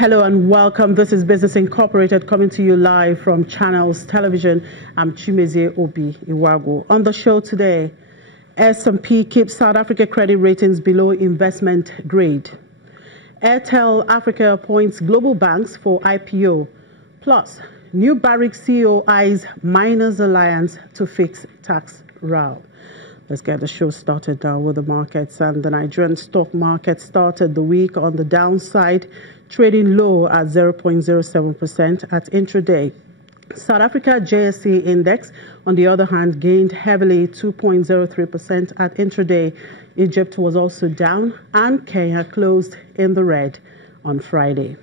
Hello and welcome. This is Business Incorporated coming to you live from Channels Television. I'm Chimezie Obi Iwago. On the show today, S&P keeps South Africa credit ratings below investment grade. Airtel Africa appoints global banks for IPO. Plus, new Barrick CEO eyes Miners Alliance to fix tax row. Let's get the show started now with the markets. And the Nigerian stock market started the week on the downside, trading low at 0.07% at intraday. South Africa JSE index, on the other hand, gained heavily 2.03% at intraday. Egypt was also down, and Kenya closed in the red on Friday.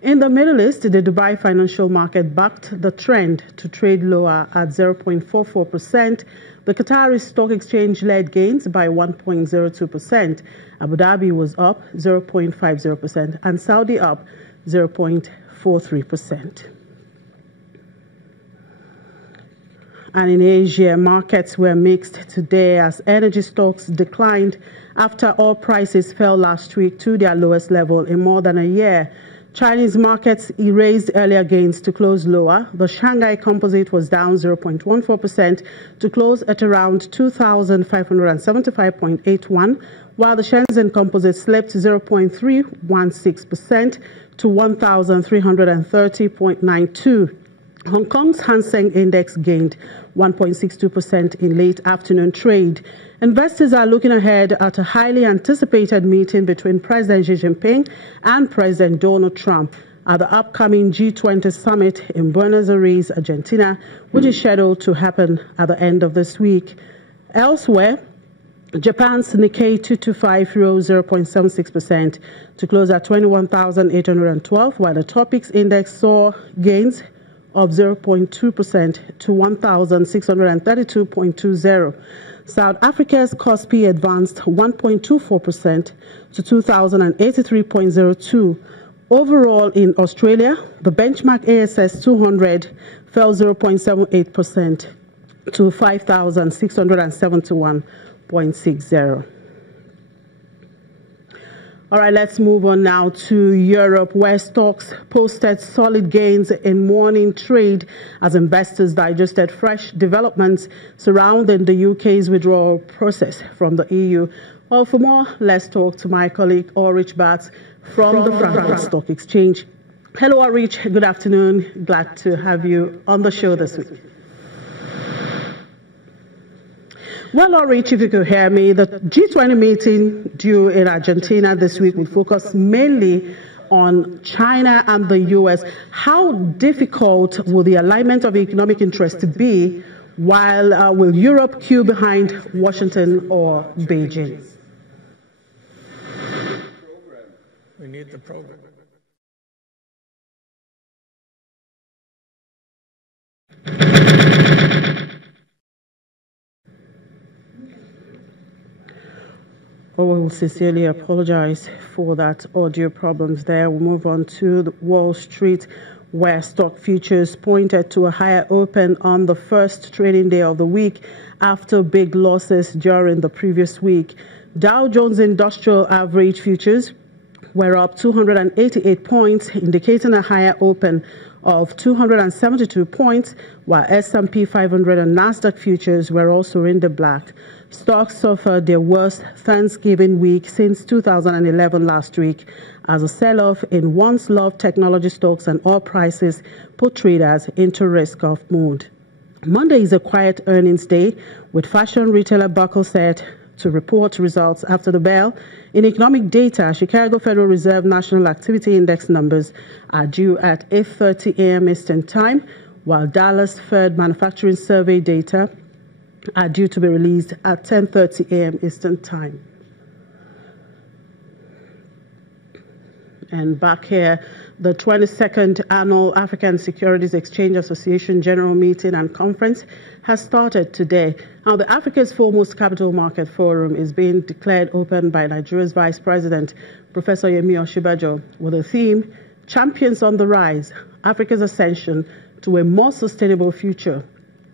In the Middle East, the Dubai financial market bucked the trend to trade lower at 0.44%. The Qatari stock exchange led gains by 1.02%. Abu Dhabi was up 0.50% and Saudi up 0.43%. And in Asia, markets were mixed today as energy stocks declined after oil prices fell last week to their lowest level in more than a year. Chinese markets erased earlier gains to close lower. The Shanghai Composite was down 0.14% to close at around 2,575.81, while the Shenzhen Composite slipped 0.316% to 1,330.92. Hong Kong's Hang Seng Index gained 1.62% in late afternoon trade. Investors are looking ahead at a highly anticipated meeting between President Xi Jinping and President Donald Trump at the upcoming G20 summit in Buenos Aires, Argentina, which is scheduled to happen at the end of this week. Elsewhere, Japan's Nikkei 225 rose 0.76% to close at 21,812, while the Topix Index saw gains of 0.2% to 1,632.20. South Africa's KOSPI advanced 1.24% to 2,083.02. Overall, in Australia, the benchmark ASX 200 fell 0.78% to 5,671.60. All right, let's move on now to Europe, where stocks posted solid gains in morning trade as investors digested fresh developments surrounding the UK's withdrawal process from the EU. Well, for more, let's talk to my colleague, Ulrich Batz from the Frankfurt Stock Exchange. Hello, Ulrich. Good afternoon. Glad to have you on the show this week. Well, Ulrich, if you could hear me, the G20 meeting due in Argentina this week will focus mainly on China and the U.S. How difficult will the alignment of economic interest be, while will Europe queue behind Washington or Beijing? We need the program. Oh, we will sincerely apologize for that audio problems there. We'll move on to Wall Street, where stock futures pointed to a higher open on the first trading day of the week after big losses during the previous week. Dow Jones Industrial Average futures were up 288 points, indicating a higher open of 272 points, while S&P 500 and Nasdaq futures were also in the black. Stocks suffered their worst Thanksgiving week since 2011 last week, as a sell-off in once-loved technology stocks and oil prices put traders into risk-off mode. Monday is a quiet earnings day, with fashion retailer Buckle set to report results after the bell. In economic data, Chicago Federal Reserve National Activity Index numbers are due at 8:30 a.m. Eastern Time, while Dallas Fed Manufacturing Survey data are due to be released at 10:30 a.m. Eastern Time. And back here, the 22nd Annual African Securities Exchange Association General Meeting and Conference has started today. Now, the Africa's Foremost Capital Market Forum is being declared open by Nigeria's Vice President, Professor Yemi Osinbajo, with the theme, Champions on the Rise, Africa's Ascension to a More Sustainable Future.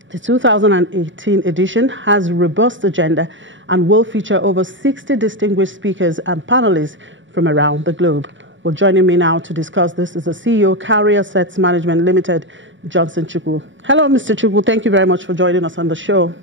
The 2018 edition has a robust agenda and will feature over 60 distinguished speakers and panelists from around the globe. Well, joining me now to discuss this is the CEO, Cowry Assets Management Limited, Johnson Chukwu. Hello, Mr. Chukwu. Thank you very much for joining us on the show.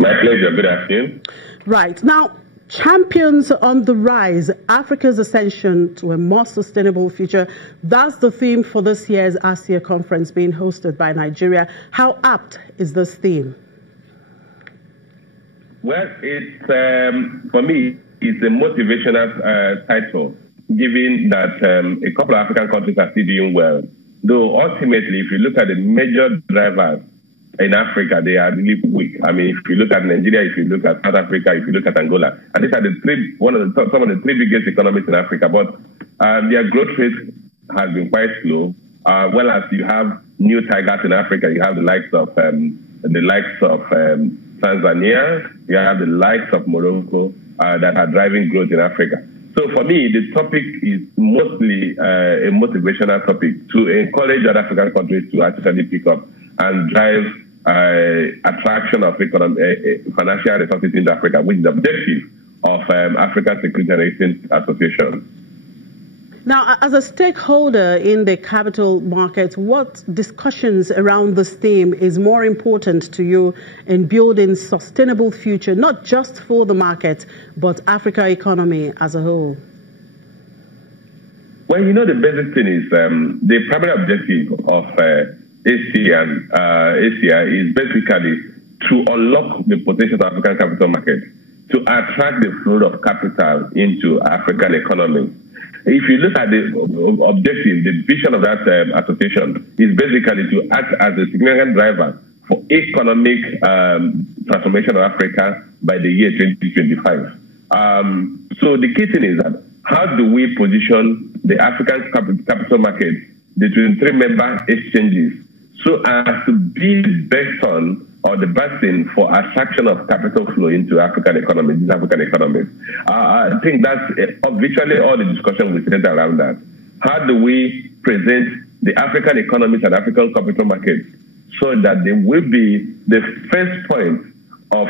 My pleasure. Good afternoon. Right. Now, champions on the rise, Africa's ascension to a more sustainable future. That's the theme for this year's ASEA conference being hosted by Nigeria. How apt is this theme? Well, it's for me, it's a motivational title, given that a couple of African countries are still doing well. Though ultimately, if you look at the major drivers in Africa, they are really weak. I mean, if you look at Nigeria, if you look at South Africa, if you look at Angola, and these are some of the three biggest economies in Africa, but their growth rate has been quite slow. Well, as you have new tigers in Africa, you have the likes of Tanzania, you have the likes of Morocco that are driving growth in Africa. So for me, the topic is mostly a motivational topic to encourage other African countries to actually pick up and drive attraction of financial resources into Africa, which is the objective of African Security and Exchange Association. Now, as a stakeholder in the capital markets, what discussions around this theme is more important to you in building sustainable future, not just for the market, but Africa economy as a whole? Well, you know, the basic thing is the primary objective of ASEA is basically to unlock the potential of African capital market, to attract the flow of capital into African economy. If you look at the objective, the vision of that association is basically to act as a significant driver for economic transformation of Africa by the year 2025. So the key thing is that how do we position the African capital market between three member exchanges so as to be the best on or the basin for attraction of capital flow into African economies, these African economies. I think that's virtually all the discussion we center around that. How do we present the African economies and African capital markets so that they will be the first point of